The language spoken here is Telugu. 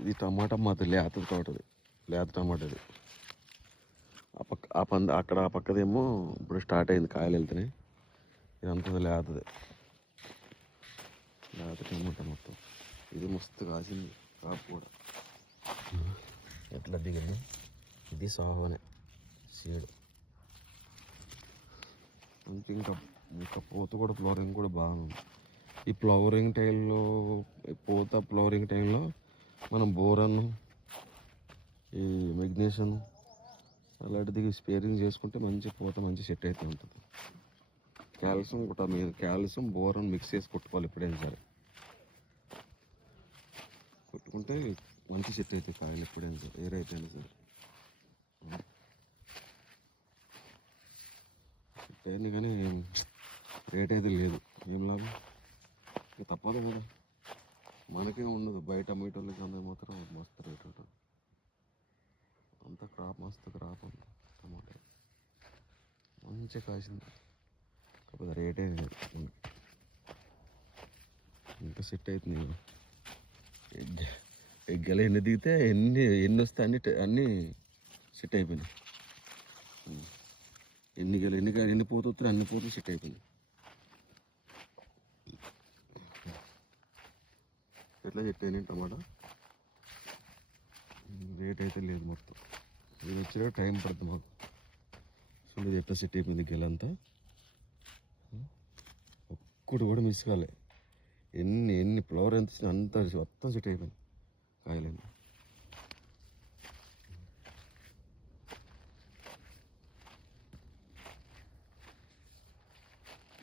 ఇది టమాటా మాది లేత తోటది, లేత టమాటా ఇది. అక్కడ ఆ పక్కదేమో ఇప్పుడు స్టార్ట్ అయింది, కాయలు వెళ్తున్నాయి. ఇదంతా లేతది, లేత టమాటా మొత్తం. ఇది మస్తు కాసింది కాపు కూడా. ఎట్లా దిగింది, ఇది సాహోనే సీడ్. మంచి ఇంకా పూత కూడా, ఫ్లవరింగ్ కూడా బాగుంది. ఈ ఫ్లవరింగ్ టైంలో, ఫ్లవరింగ్ టైంలో మనం బోరన్, ఈ మెగ్నీషియం అలాంటిది స్పేరింగ్ చేసుకుంటే మంచి పూత మంచి సెట్ అయితే ఉంటుంది. కాల్షియం కూడా, మీరు కాల్షియం బోరన్ మిక్స్ చేసి కొట్టుకోవాలి ఎప్పుడైనా సరే. కొట్టుకుంటే మంచి సెట్ అవుతాయి కాయలు ఎప్పుడైనా సరే, ఏరైతేనా సరే. సెట్ అయింది కానీ రేట్ అయితే లేదు, ఏం లాభం, తప్పదు కూడా. మనకే ఉండదు, బయట మీటర్లకి అందరికి మాత్రం మస్తు రేట్ ఉంటుంది. అంత క్రాప్, మస్తు క్రాప్ ఉంది టమాటా, మంచిగా కాసింది. కాకపోతే రేటే లేదు. ఇంకా సెట్ అవుతుంది. ఎగ్గలు ఎన్ని దిగితే ఎన్ని వస్తే అన్నీ సెట్ అయిపోయినాయి. ఎన్ని పోతున్నాయి, అన్ని పోతులు సెట్ అయిపోయినాయి. ఎట్లా సెట్ అయినాయి టమాటా, రేట్ అయితే లేదు మొత్తం. ఇది వచ్చే టైం పడుతుంది మాకు. సో ఇది ఎట్లా సెట్ అయిపోయింది గెలంతా, ఒక్కటి కూడా మిస్ కాలే. ఎన్ని ఫ్లవర్ ఎంత అంత మొత్తం సెట్ అయిపోయింది కాయలన్నీ.